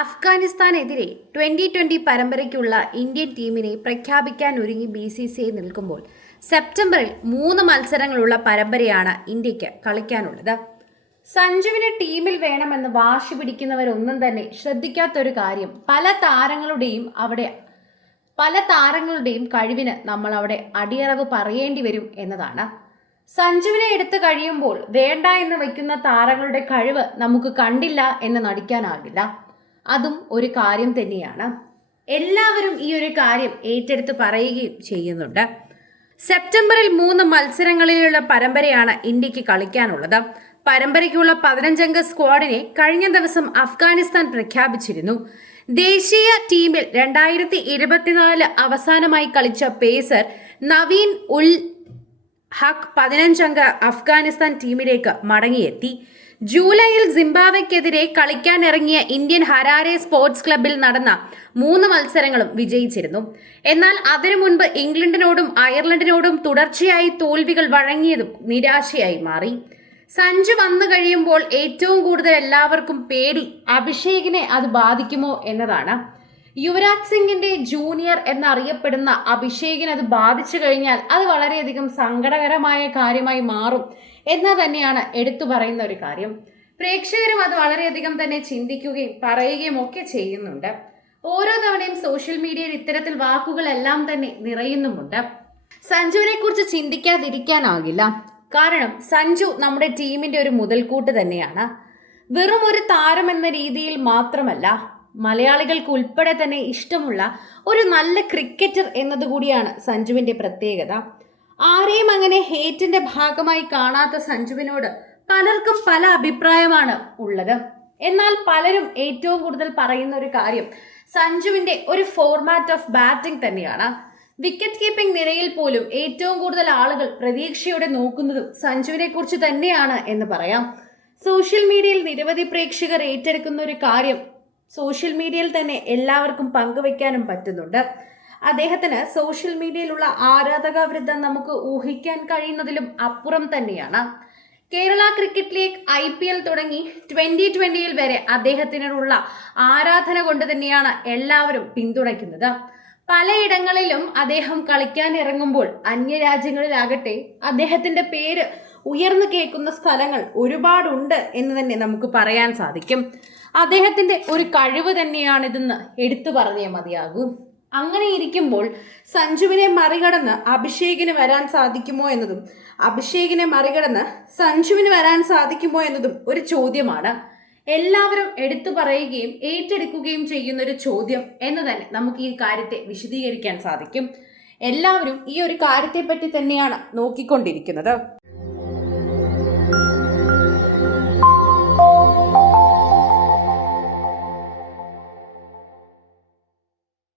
അഫ്ഗാനിസ്ഥാനെതിരെ 2020 പരമ്പരയ്ക്കുള്ള Indian ടീമിനെ പ്രഖ്യാപിക്കാൻ ഒരുങ്ങി BCCI നിൽക്കുമ്പോൾ സെപ്റ്റംബറിൽ 3 മത്സരങ്ങളുള്ള പരമ്പരയാണ് ഇന്ത്യക്ക് കളിക്കാനുള്ളത്. സഞ്ജുവിനെ ടീമിൽ വേണമെന്ന് വാശി പിടിക്കുന്നവരൊന്നും തന്നെ ശ്രദ്ധിക്കാത്തൊരു കാര്യം പല താരങ്ങളുടെയും കഴിവിന് നമ്മൾ അവിടെ അടിയറവ് പറയേണ്ടി വരും എന്നതാണ്. സഞ്ജുവിനെ എടുത്തു കഴിയുമ്പോൾ വേണ്ട എന്ന് വയ്ക്കുന്ന താരങ്ങളുടെ കഴിവ് നമുക്ക് കണ്ടില്ല എന്ന് നടിക്കാനാകില്ല. അതും ഒരു കാര്യം തന്നെയാണ്. എല്ലാവരും ഈ ഒരു കാര്യം ഏറ്റെടുത്ത് പറയുകയും ചെയ്യുന്നുണ്ട്. സെപ്റ്റംബറിൽ 3 മത്സരങ്ങളിലുള്ള പരമ്പരയാണ് ഇന്ത്യക്ക് കളിക്കാനുള്ളത്. പരമ്പരയ്ക്കുള്ള 15-അംഗ സ്ക്വാഡിനെ കഴിഞ്ഞ ദിവസം അഫ്ഗാനിസ്ഥാൻ പ്രഖ്യാപിച്ചിരുന്നു. ദേശീയ ടീമിൽ 2024 അവസാനമായി കളിച്ച പേസർ നവീൻ ഉൽ ഹക്ക് 15-അംഗ അഫ്ഗാനിസ്ഥാൻ ടീമിലേക്ക് മടങ്ങിയെത്തി. ജൂലൈയിൽ സിംബാബ്വെക്കെതിരെ കളിക്കാനിറങ്ങിയ ഇന്ത്യൻ ഹരാരെ സ്പോർട്സ് ക്ലബിൽ നടന്ന 3 മത്സരങ്ങളും വിജയിച്ചിരുന്നു. എന്നാൽ അതിനു മുൻപ് ഇംഗ്ലണ്ടിനോടും അയർലൻഡിനോടും തുടർച്ചയായി തോൽവികൾ വഴങ്ങിയതും നിരാശയായി മാറി. സഞ്ജു വന്നു കഴിയുമ്പോൾ ഏറ്റവും കൂടുതൽ എല്ലാവർക്കും പേടി അഭിഷേകിനെ അത് ബാധിക്കുമോ എന്നതാണ്. യുവരാജ് സിംഗിന്റെ ജൂനിയർ എന്നറിയപ്പെടുന്ന അഭിഷേകിനെ അത് ബാധിച്ചു കഴിഞ്ഞാൽ അത് വളരെയധികം സങ്കടകരമായ കാര്യമായി മാറും എന്ന് തന്നെയാണ് എടുത്തു പറയുന്ന ഒരു കാര്യം. പ്രേക്ഷകരും അത് വളരെയധികം തന്നെ ചിന്തിക്കുകയും പറയുകയും ഒക്കെ ചെയ്യുന്നുണ്ട്. ഓരോ തവണയും സോഷ്യൽ മീഡിയയിൽ ഇത്തരത്തിൽ വാക്കുകളെല്ലാം തന്നെ നിറയുന്നുമുണ്ട്. സഞ്ജുവിനെ കുറിച്ച് ചിന്തിക്കാതിരിക്കാനാകില്ല. കാരണം സഞ്ജു നമ്മുടെ ടീമിന്റെ ഒരു മുതൽക്കൂട്ട് തന്നെയാണ്. വെറും ഒരു താരം എന്ന രീതിയിൽ മാത്രമല്ല, മലയാളികൾക്ക് ഉൾപ്പെടെ തന്നെ ഇഷ്ടമുള്ള ഒരു നല്ല ക്രിക്കറ്റർ എന്നതുകൂടിയാണ് സഞ്ജുവിന്റെ പ്രത്യേകത. ആരെയും അങ്ങനെ ഹേറ്റിന്റെ ഭാഗമായി കാണാത്ത സഞ്ജുവിനോട് പലർക്കും പല അഭിപ്രായമാണ് ഉള്ളത്. എന്നാൽ പലരും ഏറ്റവും കൂടുതൽ പറയുന്ന ഒരു കാര്യം സഞ്ജുവിന്റെ ഒരു ഫോർമാറ്റ് ഓഫ് ബാറ്റിംഗ് തന്നെയാണ്. വിക്കറ്റ് കീപ്പിംഗ് നിരയിൽ പോലും ഏറ്റവും കൂടുതൽ ആളുകൾ പ്രതീക്ഷയോടെ നോക്കുന്നതും സഞ്ജുവിനെ കുറിച്ച് തന്നെയാണ് എന്ന് പറയാം. സോഷ്യൽ മീഡിയയിൽ നിരവധി പ്രേക്ഷകർ ഏറ്റെടുക്കുന്ന ഒരു കാര്യം സോഷ്യൽ മീഡിയയിൽ തന്നെ എല്ലാവർക്കും പങ്കുവയ്ക്കാനും പറ്റുന്നുണ്ട്. അദ്ദേഹത്തിന് സോഷ്യൽ മീഡിയയിലുള്ള ആരാധകവൃന്ദം നമുക്ക് ഊഹിക്കാൻ കഴിയുന്നതിലും അപ്പുറം തന്നെയാണ്. കേരള ക്രിക്കറ്റ് ലീഗ് IPL തുടങ്ങി 2020 വരെ അദ്ദേഹത്തിനുള്ള ആരാധന കൊണ്ട് തന്നെയാണ് എല്ലാവരും പിന്തുണയ്ക്കുന്നത്. പലയിടങ്ങളിലും അദ്ദേഹം കളിക്കാൻ ഇറങ്ങുമ്പോൾ അന്യരാജ്യങ്ങളിലാകട്ടെ അദ്ദേഹത്തിന്റെ പേര് ഉയർന്നു കേൾക്കുന്ന സ്ഥലങ്ങൾ ഒരുപാടുണ്ട് എന്ന് തന്നെ നമുക്ക് പറയാൻ സാധിക്കും. അദ്ദേഹത്തിന്റെ ഒരു കഴിവ് തന്നെയാണിതെന്ന് എടുത്തു പറഞ്ഞേ മതിയാകൂ. അങ്ങനെ ഇരിക്കുമ്പോൾ സഞ്ജുവിനെ മറികടന്ന് അഭിഷേകിന് വരാൻ സാധിക്കുമോ എന്നതും അഭിഷേകിനെ മറികടന്ന് സഞ്ജുവിന് വരാൻ സാധിക്കുമോ എന്നതും ഒരു ചോദ്യമാണ്. എല്ലാവരും എടുത്തു പറയുകയും ഏറ്റെടുക്കുകയും ചെയ്യുന്ന ഒരു ചോദ്യം എന്ന് തന്നെ നമുക്ക് ഈ കാര്യത്തെ വിശദീകരിക്കാൻ സാധിക്കും. എല്ലാവരും ഈ ഒരു കാര്യത്തെപ്പറ്റി തന്നെയാണ് നോക്കിക്കൊണ്ടിരിക്കുന്നത്.